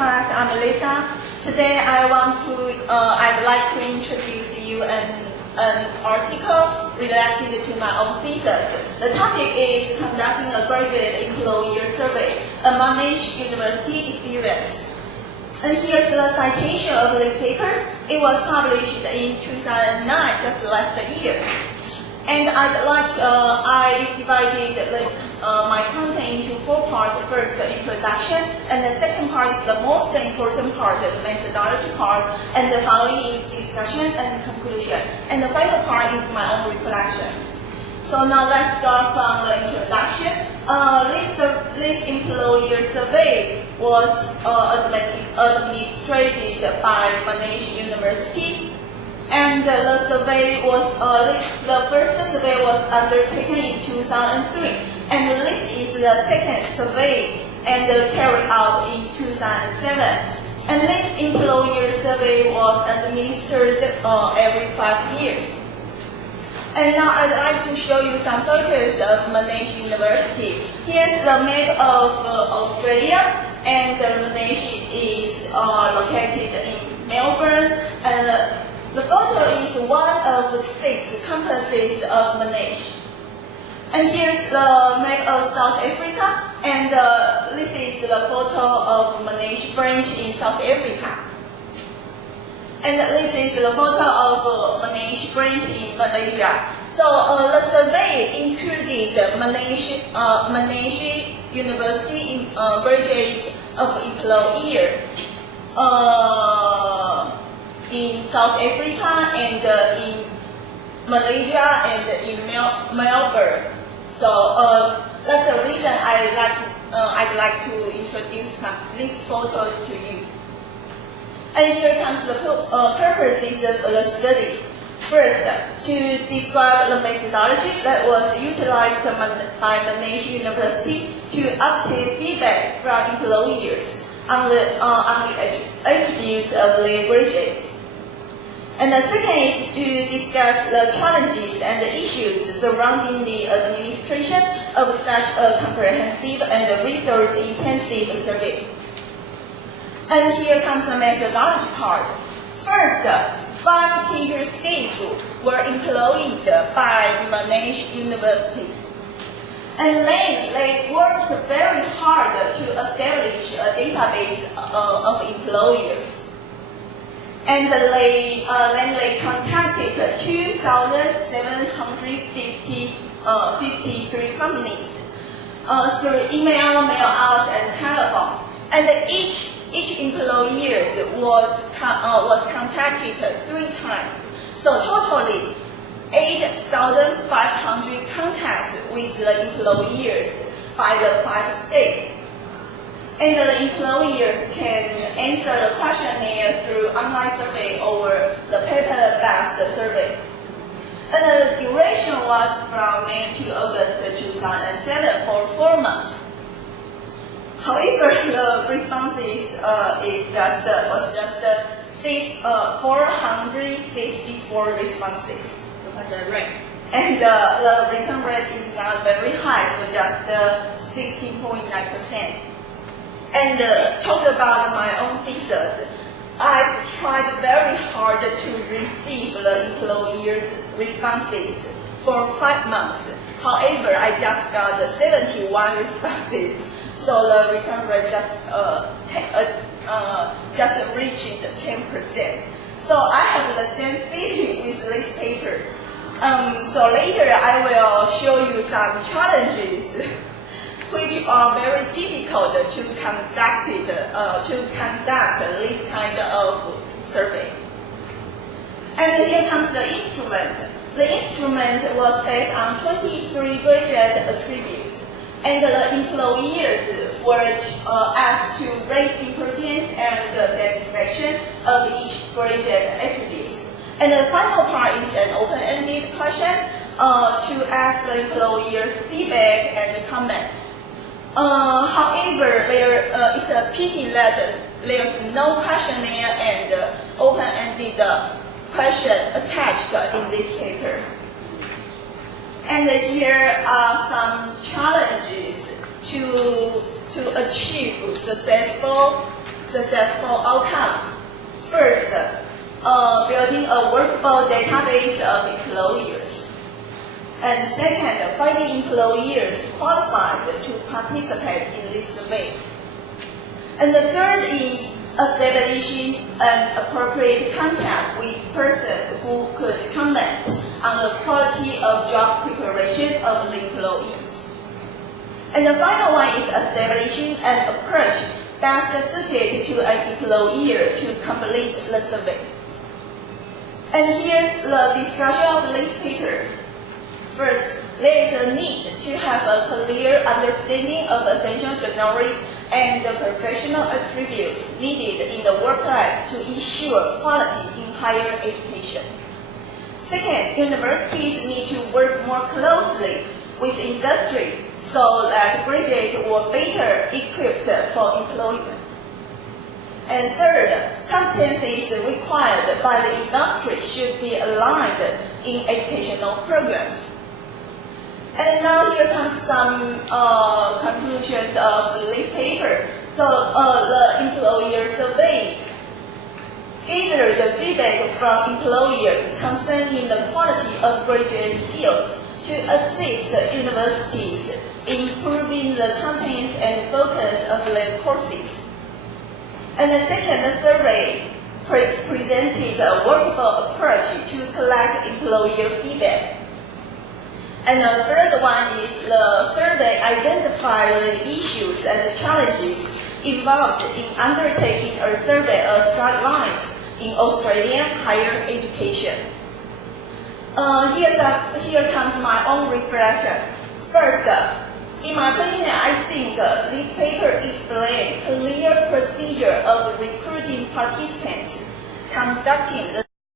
class. I'm Lisa. Today I'd like to introduce you an article related to my own thesis. The topic is conducting a graduate employer survey, a managed university experience. And here's the citation of this paper. It was published in 2009, just last year. And I divided my content into 4 parts. First, the introduction, and the second part is the most important part, the methodology part, and the following is discussion and conclusion. And the final part is my own recollection. So now let's start from the introduction. This employer survey was administrated by Managed University. And the first survey was undertaken in 2003, and this is the second survey and carried out in 2007. And this employer survey was administered every 5 years. And now I'd like to show you some photos of Managed University. Here's the map of Australia, and Managed is located in Melbourne, and the photo is one of 6 campuses of Managed. And here's the map of South Africa, and this is the photo of Managed branch in South Africa. And this is the photo of Managed branch in Malaysia. So the survey included Managed University graduates of employer in South Africa and in Malaysia and in Melbourne. So that's the reason I'd like to introduce these photos to you. And here comes the purposes of the study. First, to describe the methodology that was utilized by Managed University to obtain feedback from employers on the attributes of their graduates. And the second is to discuss the challenges and the issues surrounding the administration of such a comprehensive and resource-intensive survey. And here comes the methodology part. First, 5 teacher staff were employed by Managed University. And then they worked very hard to establish a database of employers. And then they contacted 2,753 companies through email, mail out, and telephone. And each employer was contacted 3 times. So totally 8,500 contacts with the employers by the 5 states. And the employers can answer the questionnaire through online survey or the paper-based survey. And the duration was from May to August 2007 for 4 months. However, the responses was just 464 responses. What's the rate? And the return rate is not very high, so just 16.9%. And talk about my own thesis. I've tried very hard to receive the employers' responses for 5 months. However, I just got 71 responses, so the return rate just reached 10%. So I have the same feeling with this paper. So later I will show you some challenges which are very difficult to conduct this kind of survey. And here comes the instrument. The instrument was based on 23 graduate attributes, and the employers were asked to rate importance and satisfaction of each graduate attributes. And the final part is an open-ended question to ask the employers' feedback and comments. However, it's a pity that there's no questionnaire and open-ended question attached in this paper. And here are some challenges to achieve successful successful outcomes. First, building a workable database of employers. And second, finding employers qualified to participate in this survey. And the third is establishing an appropriate contact with persons who could comment on the quality of job preparation of the employees. And the final one is establishing an approach best suited to an employer to complete the survey. And here's the discussion of this paper. First, there is a need to have a clear understanding of essential generic and the professional attributes needed in the workplace to ensure quality in higher education. Second, universities need to work more closely with industry so that graduates were better equipped for employment. And third, competencies required by the industry should be aligned in educational programs. And now here comes some conclusions of this paper. So the employer survey gathered the feedback from employers concerning the quality of graduate skills to assist universities in improving the contents and focus of their courses. And the second survey presented a workable approach to collect employer feedback. And the third one is the survey identified the issues and the challenges involved in undertaking a survey of guidelines in Australian higher education. Here comes my own reflection. First, in my opinion, I think this paper explains clear procedure of recruiting participants, conducting the